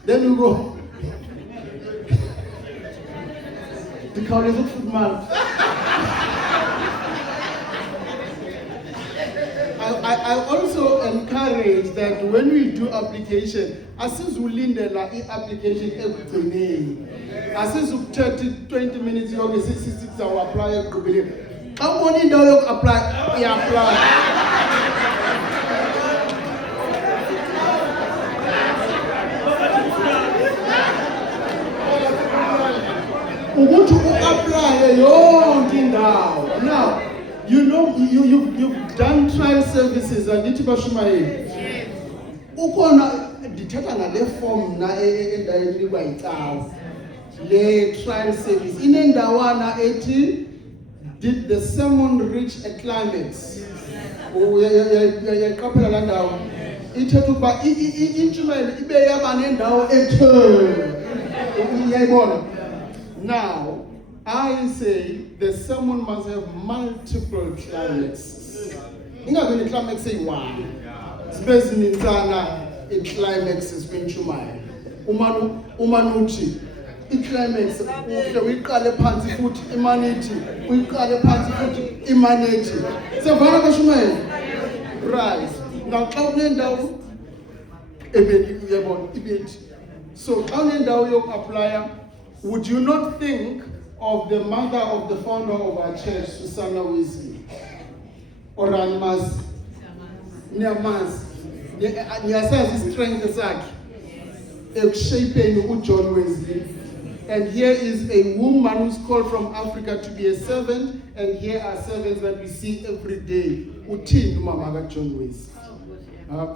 Then you go. Ndikhawuleza ukufudumala. I also encourage that when we do application, asizulindela i-application ekugcineni. Asizukuthatha 20 minutes yonke sizawu-apply ekugqibeleni. Xa ubona indawo yoku-apply, i-apply. Ukuthi u-apply yonke indawo. Now, you know, you've done trial services andithi bashumayeli. Ukhona ndithatha ngale form na endayenikwa yicawa. Le trial service inendawana ethi did the sermon reach a climax? Uyayiqaphela la ndawo. Ithetha ukuba intshumayelo ibe yaba nendawo ethe. Uyayibona? Now, I say the sermon must have multiple climaxes. Ingabe climax eyi-one. Sibe zinintsana i-climaxes kwintshumayelo. Umanuthi i-climax uhle uyiqale phansi futhi imanithi uyiqale phansi futhi imanithi. Siyavana kwashumayelo? Right. Now xa unendawo uyabona ibethi. So xa unendawo yoku-applya, would you not think of the mother of the founder of our church, Susanna Wesley? Or Anmas? Niyamas? Niyasazi strength sakhe? Ekushapeni uJohn Wesley. And here is a woman who's called from Africa to be a servant, and here are servants that we see every day. Uthini umama kaJohn Wesley?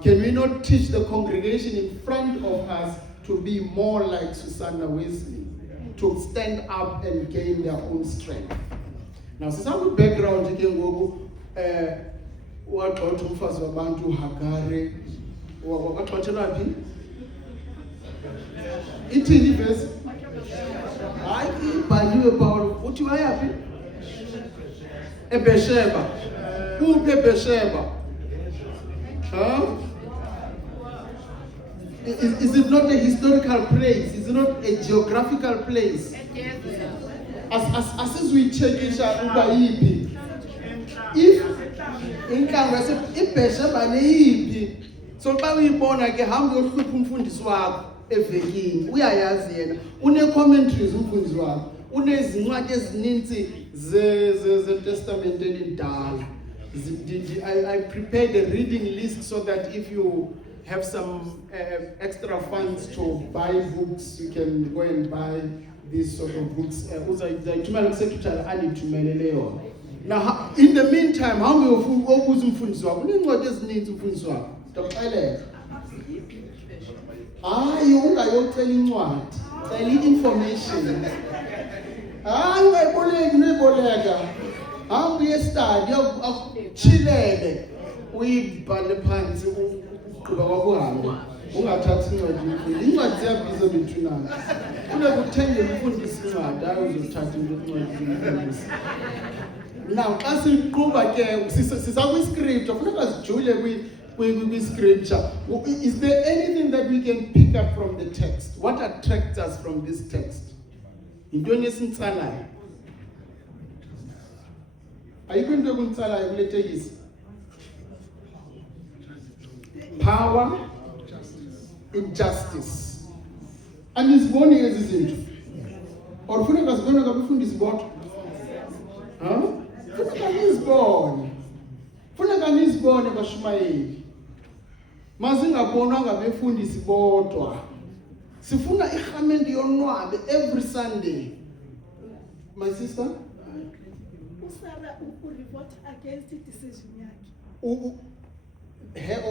Can we not teach the congregation in front of us to be more like Susanna Wesley? To stand up and gain their own strength. Now, sisam background ke ngoku wagxotha umfazi wabantu Hagari wagxothelwa phi? Ithini verse? Hayi ibhaliwe Paul uthi wayaphi? eBesheba. Kuphi eBesheba? Huh? Is it not a historical place? Is it not a geographical place? As we check uba yiphi. If inhlangano iBesheba leyiphi. So xa uyibona ke hamba uyohlupha umfundisi wakho evekini. Uyayazi yena. Une commentaries umfundisi wakho. Unezincwadi ezininzi ze Testament elidala. I prepared a reading list so that if you have some extra funds to buy books, you can go and buy these sort of books. Now, in the meantime, how many of you obuza umfundisi wakho? Unencwadi ezininzi umfundisi wakho. Ndokuxelela. Hayi ungayocela incwadi. Cela i-information. Hayi ungayiboleki noyiboleka. Hamba uye-study, uchilele. Uyibhale phansi ugqiba kwakuhambe. Ungathathi incwadi. Incwadi ziyabiza bethunana. Funeka uthengele umfundisi incwadi, hayi uzothatha into incwadi umfundisi. Now, xa siqhuba ke sisakwi-scripture, funeka sijule kwi-scripture. Is there anything that we can pick up from the text? What attracts us from this text? Yintoni esintsalayo? Ayikho into ekuntsalayo kule tekisi? Power, injustice. Andiziboni ezi zinto. Or funeka zibone ngabafundisi bodwa. Funeka nizibone bashumayeli. Mazingabonwa ngabefundisi bodwa. Sifuna irhamente yonwabe every Sunday. My sister? Usara revolt against the decision yakhe. her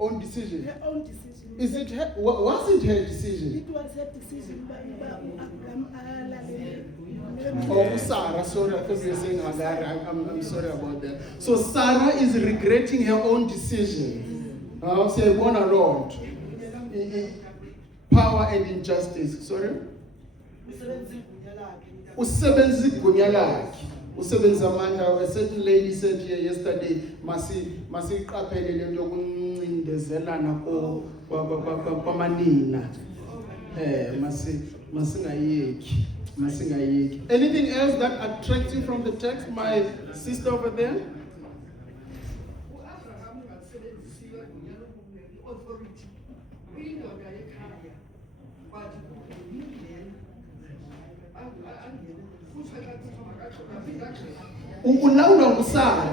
own decision. Her own decision. Is it her, was it her decision? It was her decision, but Abraham alalele. Oh, Sarah, sorry, I thought you were saying Hagar. I'm sorry about that. So Sarah is regretting her own decision. Say, one alone. Power and injustice. Sorry? Usebenza igunya lakhe. Usebenza amandla. A certain lady said here yesterday, masiqaphele lento yokuncindezelana kwamanina. Masingayeki. Anything else that attracts you from the text, my sister over there? Ulawula ngusara.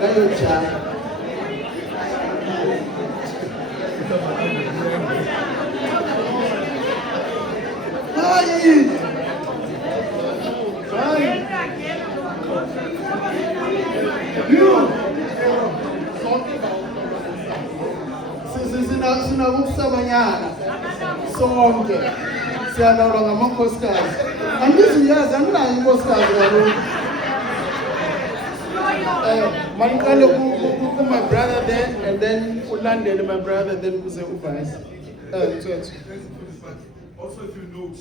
Layo cha. Sinakusabanyana sonke siyalawula ngamakhosikazi angizuyazi anginayo inkosikazi kaloku maniqale my brother then and then ulandele my brother then kuze uvice Mthwethu. Also, if you note,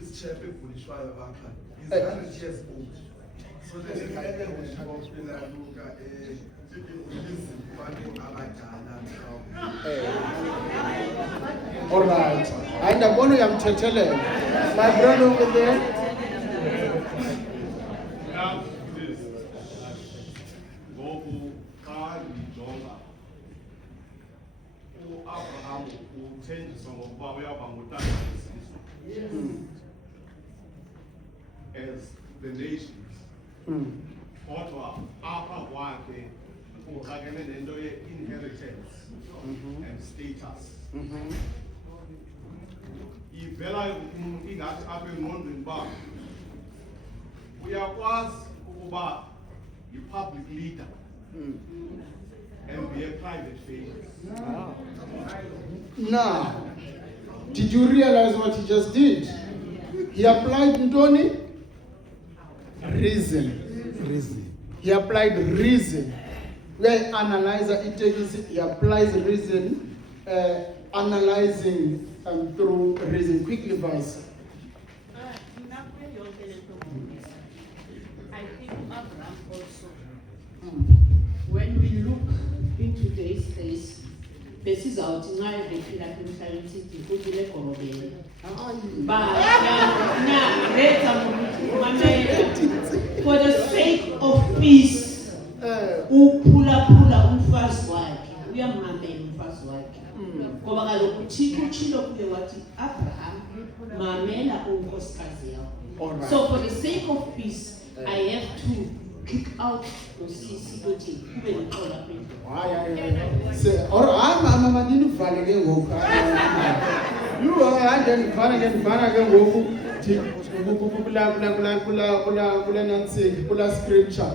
this chap in Bulishwaya Baka is 100 years old. So there's a guy that was all right. Ayindabona uyamthethelela. My brother over there. Now, this. Ngoku xa ndijonga uAbraham uthenjiswa ngokuba uyaba ngutata wesizwe as the nations. Kodwa apha kwakhe uxakene nento ye-inheritance and status. Ivela ingathi apha engqondweni uba uyakwazi ukuba yi-public leader and be a private figure. Now, did you realize what he just did? He applied Ntoni? Reason. He applied reason. Where analyzer he applies reason, analyzing through reason. Quickly, Vice. I think Abraham also. When we look into today's days, besizawuthi nxa bephila emhlabeni sithi kudile gorobeni. For the sake of peace, uphulaphula umfazi wakhe, uyamhambela umfazi wakhe. Ngoba kaloku uThixo utshilo kuye wathi Abraham mamela unkosikazi yakho. So for the sake of peace, I have to kick out usisi ukuthi kube noxolo apha endlini. Say, or I'm didn't find again. You are ndivana ke ngoku kula scripture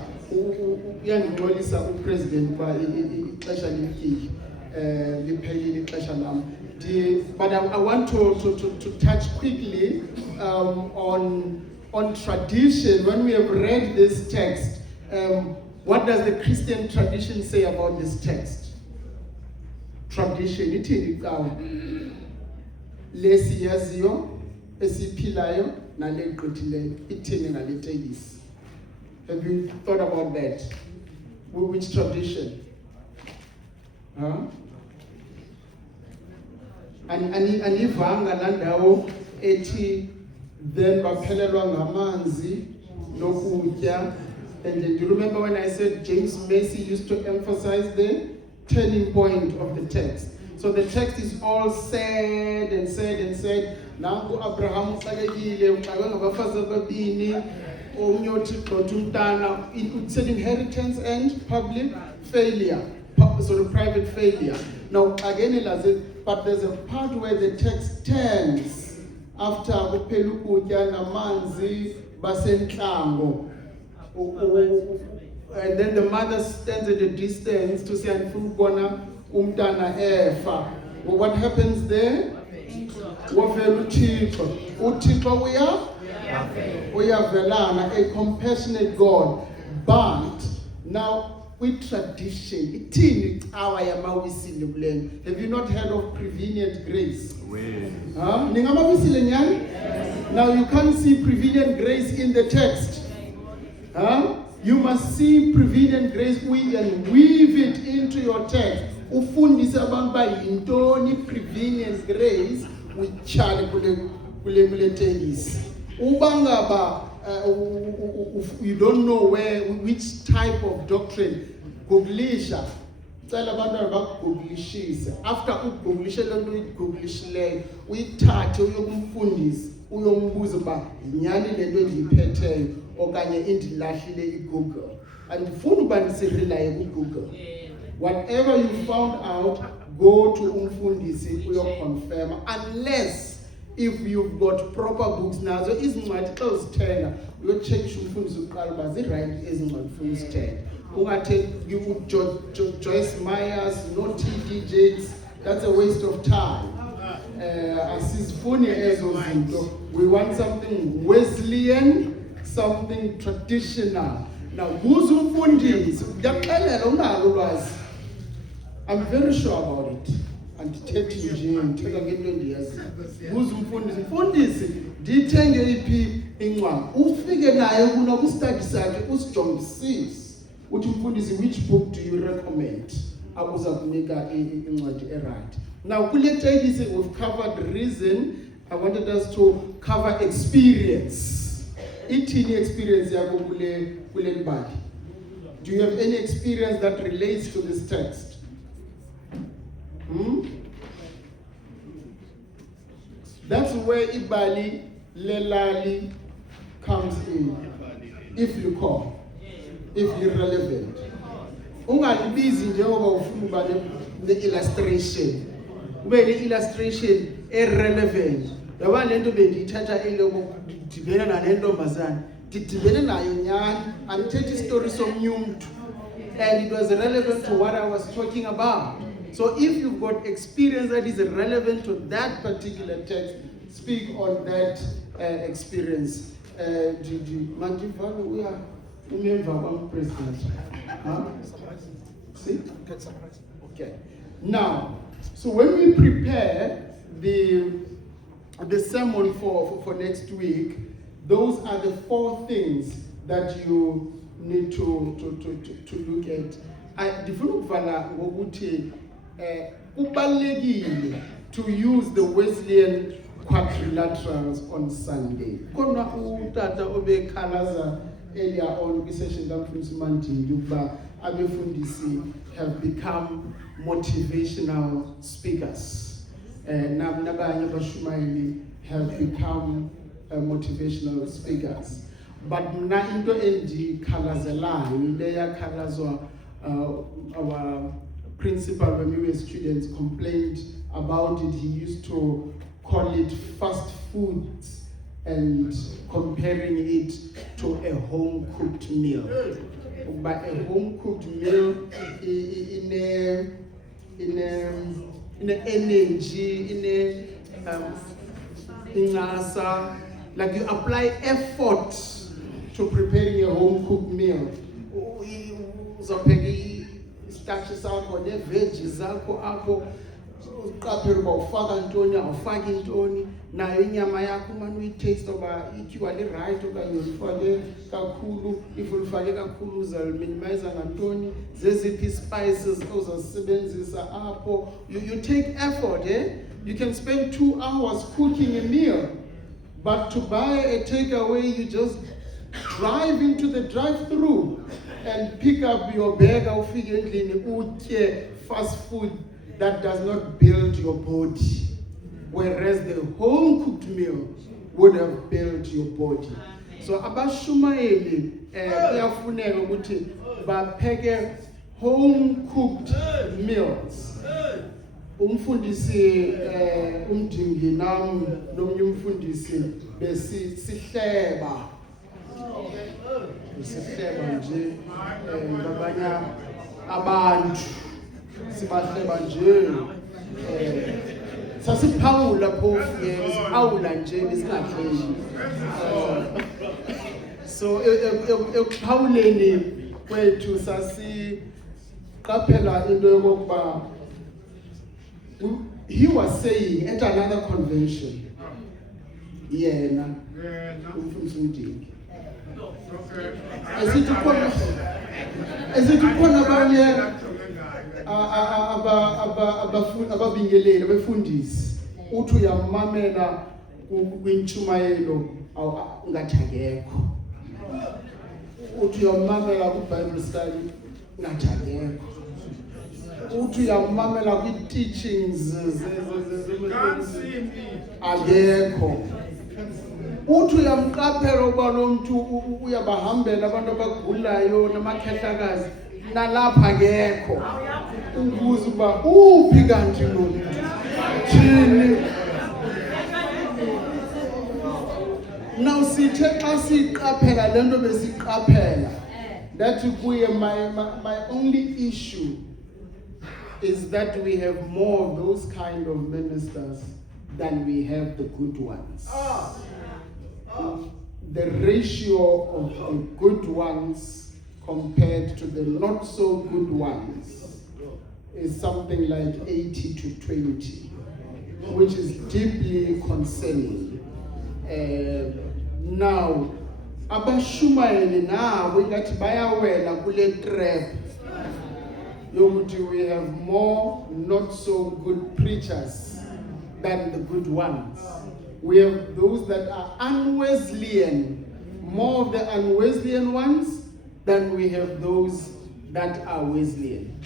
uyandixolisa upresident uba ixesha lifikile liphelile ixesha lam. But I want to touch quickly on tradition. When we have read this text, what does the Christian tradition say about this text? Tradition, ithini icawa? Lesi yaziyo esiphilayo nale gqithileyo ithini ngale tekisi? Have you thought about that? Which tradition? Anivanga laa ndawo ethi then baphelelwa ngamanzi nokutya. And do you remember when I said James Macy used to emphasize the turning point of the text? So the text is all said and said. Nangu Abraham uxakekile uxakwe ngabafazi ababini omnye othi umntana. It said inheritance and public failure, private failure. Now again, but there's a part where the text turns after kuphela ukutya namanzi basentlango. and then the mother stands at a distance to say, "Andifuna ukubona umntana efa." Well, what happens there? Wavela uThixo. uThixo uyavelana, a compassionate God. But now with tradition, ithini icawa yamawisile kulento? Have you not heard of prevenient grace? Huh? Ningamawisile nyani? Now you can't see prevenient grace in the text. Huh? You must see prevenient grace and weave it into your text. Ufundise abantu ba yintoni prevenient grace wichale kule tekisi. Ubangaba you don't know which type of doctrine googlisha. Cela abantwana bakugooglishe. After ugooglishe lento uyigooglishleyo, uyithathe uyokumfundisa, uyombuza ba inyani lento endiyiphetheyo okanye indilahlile iGoogle. Andifuni uba ndisirelaye kuGoogle. Whatever you found out, go to umfundisi uyoconfirm, unless if you've got proper books nazo izincwadi xa uzithenga uyocheckisha umfundisi uqala uba zi-right ezincwadi ufuna uzithenga. Ungathengi Joyce Myers, no T.D. Jakes, that's a waste of time. Asizifuni ezo zinto. We want something Wesleyan, something traditional. Now, who's umfundisi? Ndiyaxelela unalo ulwazi. I'm very sure about it. Andithethi nje, ndithetha ngento endiyaziyo. Who's umfundisi? Mfundisi, ndithenge iphi incwadi? Ufike naye kuna kwi-study sakhe usijongisise. Uthi mfundisi, which book do you recommend? Akuza kunika incwadi right. Now, kule tekisi we've covered reason. I wanted us to cover experience. Ithini experience yakho kule mbali? Do you have any experience that relates to this text? That's where ibali lelali comes in. If you call, if you're relevant. Ungalibizi njengoba ufuna uba ne-illustration. Ube ne-illustration irrelevant. Yaba lento bendiyithatha eloko dibena nanentombazana. Didibene nayo nyani. Andithethi story somnye umuntu. And it was relevant to what I was talking about. So if you've got experience that is relevant to that particular text, speak on that experience. Mandivalo uya umemva kwaMpresident. See? Okay. Now, so when we prepare the sermon for next week, those are the 4 things that you need to look at. Ndifuna ukuvala ngokuthi kubalekile to use the Wesleyan quadrilaterals on Sunday. Kona utata obekhalaza earlier on kwi-session kaMfundisi Mandindi ukuba abefundisi have become motivational speakers. Nabanye abashumayeli have become motivational speakers. But mna into endikhalazelayo ile yakhalazwa our principal when we were students complained about it. He used to call it fast foods and comparing it to a home-cooked meal. But a home-cooked meal in energy, in like you apply effort to preparing a home-cooked meal. Starch sakho ne-veggies zakho apho uqaphela uba ufaka ntoni awufaki ntoni, nayo inyama yakho umane uyitaste uba ityiwa li-right okanye ulifake kakhulu. If ulifake kakhulu uzaluminimize ngantoni, zeziphi ii-spices ozazisebenzisa apho. You take effort, You can spend 2 hours cooking a meal, but to buy a takeaway, you just drive into the drive-through and pick up your burger ufike endlini utye fast food that does not build your body, whereas the home-cooked meal would have built your body. So abashumayeli kuyafuneka ukuthi bapheke home-cooked meals. Umfundisi umdingi nami nomnye umfundisi besihleba sihleba nje ngabanye abantu sibahleba nje sasiphawula phofu siphawula nje besingahleli so ekuphawuleni kwethu sasiqaphela into yokuba he was saying at another convention yena umfundisi uMdingi esithi khona abanye ababingeleli abefundisi uthi uyamamela kwintshumayelo ngathi akekho uthi uyamamela ku-Bible study ngathi akekho uthi uyamamela kwi-teachings akekho uthi uyamqaphela ukuba lo mntu uyabahambela abantu abagulayo namakhehlakazi nalapha akekho ubuza ukuba uphi kanti lo mntu thini now sithe xa siqaphela le nto besiqaphela that kuye my only issue is that we have more of those kind of ministers than we have the good ones. The ratio of the good ones compared to the not so good ones is something like 80 to 20, which is deeply concerning. Now, abashumayeli nabo ingathi bayawela kule trap yokuthi we have more not so good preachers than the good ones. We have those that are un-Wesleyan, more of the un-Wesleyan ones than we have those that are Wesleyan.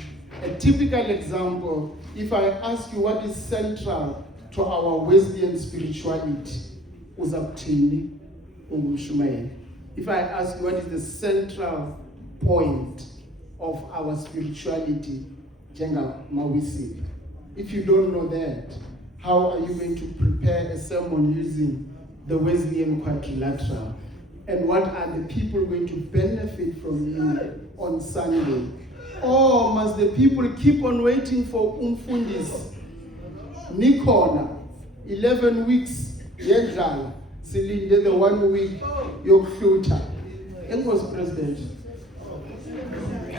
A typical example, if I ask you what is central to our Wesleyan spirituality, uzabthini ungumshumayeli. If I ask you what is the central point of our spirituality, njengamaWesile, if you don't know that, how are you going to prepare a sermon using the Wesleyan quadrilateral? And what are the people going to benefit from you on Sunday? Or must the people keep on waiting for umfundisi? Nikhona 11 weeks yendlala silinde the 1 week yokuhlutha. Enkosi President.